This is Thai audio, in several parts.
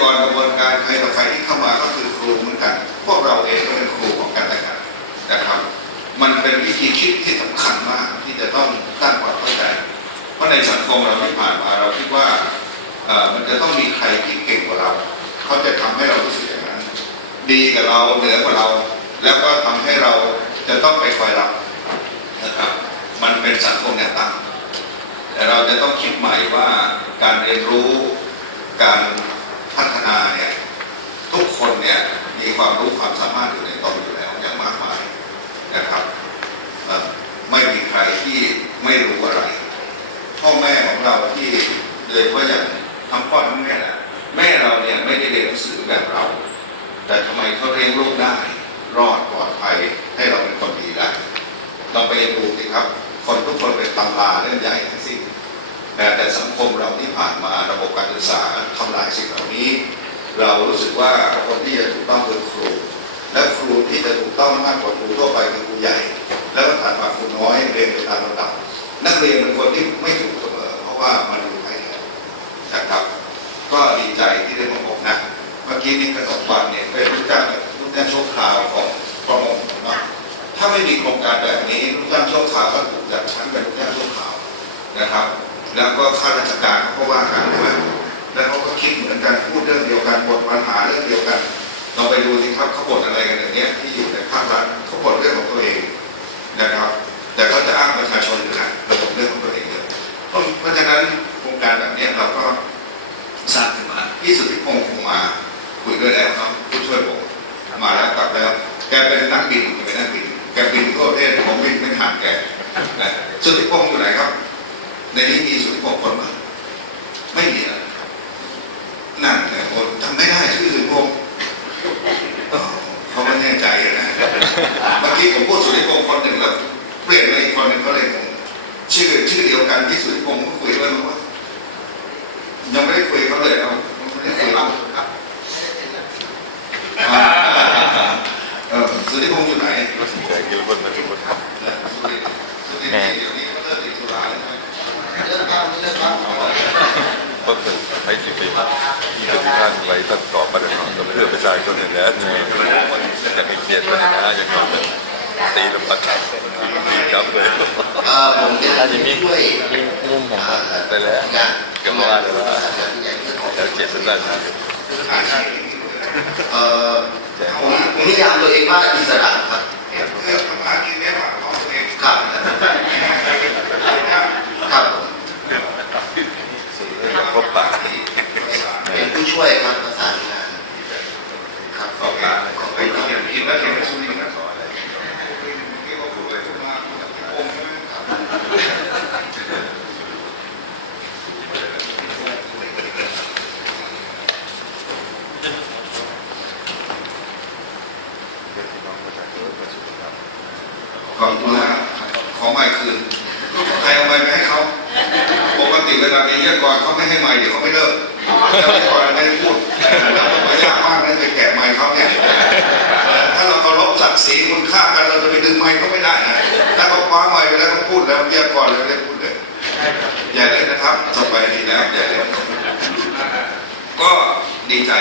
กรกระบวนการใครต่อใครที่เข้ามาก็คือครูเหมือนกัน พวกเราเองก็เป็นครูของกันและกันนะครับ มันเป็นวิธีคิดที่สำคัญมากที่จะต้องสร้างความเข้าใจเพราะในสังคมเราที่ผ่านมาเราคิดว่าเออมันจะต้องมีใครที่เก่งกว่าเรา เขาจะทำให้เรารู้สึกอย่างนั้น ดีกับเราเหนือกว่าเรา แล้วก็ทำให้เราจะต้องไปคอยรับนะครับ มันเป็นสังคมแนวตั้งแต่เราจะต้องคิดใหม่ว่าการเรียนรู้การาเนี่ยทุกคนเนี่ยมีความรู้ความสามารถอยู่ในตนอยู่แล้วอย่างมากมายนะครับไม่มีใครที่ไม่รู้อะไร พ่อแม่ของเราที่โดยเฉพาะอย่างทั้งพ่อทั้งแม่น่ะแม่เราเนี่ยไม่ได้เรียนหนังสือแบบเรา แต่ทำไมเขาเลี้ยงลูกได้ รอดปลอดภัยให้เราเป็นคนดีได้เราไปดูสิครับ คนทุกคนเป็นตำราเล่มใหญ่ทั้งสิ้นแต่สังคมเราที่ผ่านมาระบบการศึกษาทำลายสิ่งเหล่านี้ เรารู้สึกว่าคนที่จะถูกต้องคือครู และครูที่จะถูกต้องมากกว่าครูทั่วไปคือครูใหญ่ แล้วก็ถัดมาครูน้อยเรียนไปตามลำดับ นักเรียนเป็นคนที่ไม่ถูกเสมอเพราะว่ามันอยู่ภายในนะครับ ก็ดีใจที่ได้มาพบนะเมื่อกี้นี้กระสบวันเนี่ยเป็นลูกจ้างลูกจ้างชั่วคราวของประมงเนาะถ้าไม่มีโครงการแบบนี้ลูกจ้างชั่วคราวก็ถูกจัดชั้นเป็นลูกจ้างชั่วคราวนะครับ แล้วก็ข้าราชการเขาก็ว่ากันด้วย แล้วเขาก็คิดเหมือนกันพูดเรื่องเดียวกันบ่นปัญหาเรื่องเดียวกัน เราไปดูสิครับเขาบ่นอะไรกันอย่างเนี้ยที่อยู่ในภาครัฐเขาบ่นเรื่องของตัวเองนะครับ แต่เขาจะอ้างประชาชนอยู่นะระบบเรื่องของตัวเองเลยเพราะเพราะฉะนั้นโครงการแบบนี้เราก็สร้างขึ้นมาพี่สุทธิพงศ์คงมาคุยด้วยแล้วครับผู้ช่วยผมมาแล้วกลับแล้ว แกเป็นนักบินแกเป็นนักบินแกบินทั่วประเทศผมบินไม่ทันแกนะสุทธิพงศ์อยู่ไหนครับ ในนี้มีสุทธิพงศ์คนมไม่มีนะนั่นไงผมจำไม่ได้ชื่อสุทธิพงศ์อ๋อเขาไม่แน่ใจนะเมื่อกี้ผมพูดสุทธิพงศ์คนหนึ่งแล้วเปลี่ยนมาอีกคนหนึ่งก็เลยงงชื่อชื่อเดี ยวกันที่สุทธิพงศ์ก็คุยด้วยมั้งว่ายังไม่ได้คุยเขาเลยครับไม่ได้คุยครับอ่าเออสุธิพงศ์อยู่ไหน Saya Gilbert Najibut สุธิสุธิเดี๋ยวนี้เขาเลิกติดธุระแล้วใช่ไหมเลิกบ้างเลิกบ้างก็เป็นใช้สิทธิ์ที่เป็นท่านไว้ท่านตอบประเด็นของเพื่อประชาชนอย่างนี้จะมีเกียรตินะอย่างน้อยเป็นตีลำพัดดี ครับผมอาจจะมีมีมุมของอ่าได้แล้วก็ว่าแล้วแล้วเกียรติได้นะเอ่อผมผมนิยามตัวเองว่าอิสระครับครับครับผมพบปะเป็นผู้ช่วยครับประสานงานครับขอบคุณขอบคุณที่กินแล้วเห็นสุธินะสอนอะไรที่เขาพูดเลยพูดมาองค์ใช่ไหมครับ ขอบคุณมากขอไมค์คืนใครเอาไมค์ไปให้เขาปกติเวลามีเยี่ยกรเขาไม่ให้ไมค์เดี๋ยวเขาไม่เลิกแล้วเยี่ยกรไม่ได้พูดแล้วผมก็ยากมากนะไปแกะไมค์เขาเนี่ยถ้าเราเคารพศักดิ์ศรีคุณค่ากันเราจะไปดึงไมค์เขาไม่ได้นะถ้าเขาคว้าไมค์ไปแล้วเขาพูดแล้วเยี่ยกรเลยไม่ได้พูดเลยอย่าเล่นนะครับจบไปทีแล้วอย่าเล่นก็ดีใจ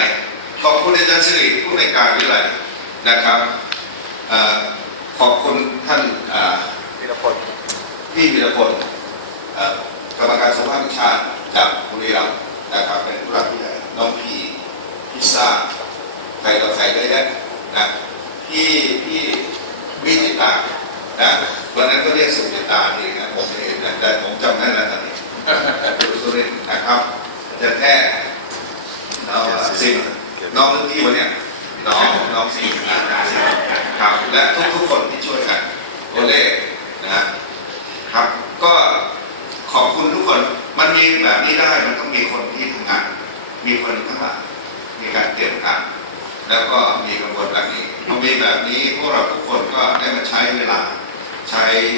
ขอบคุณอาจารย์สิริผู้ในการวิไลนะครับ ขอบคุณท่านอ่าธีรพลพี่วีรพลเอ่อกรรมการสภาวิชาจากบุรีรัมย์นะครับเป็นผู้รักผู้ใหญ่น้องพีพิซซ่าใครต่อใครได้แยะนะพี่พี่วิจิตานะวันนั้นก็เรียกสุจิตาทีนะผมไม่เห็นนะแต่ผมจำได้แล้วตอนนี้ดูสุรินทร์นะครับอาจะแท้น้องสิงน้องนึกที่วันเนี้ย น้องน้องสิงครับและทุกๆคนที่ช่วยกันโอเล่นะครับ ก็ขอบคุณทุกคนมันมีแบบนี้ได้มันต้องมีคนที่ทำงาน มีคนข้างหลังมีการเตรียมการแล้วก็มีกระบวนแบบนี้มันมีแบบนี้พวกเราทุกคนก็ได้มาใช้เวลาใช้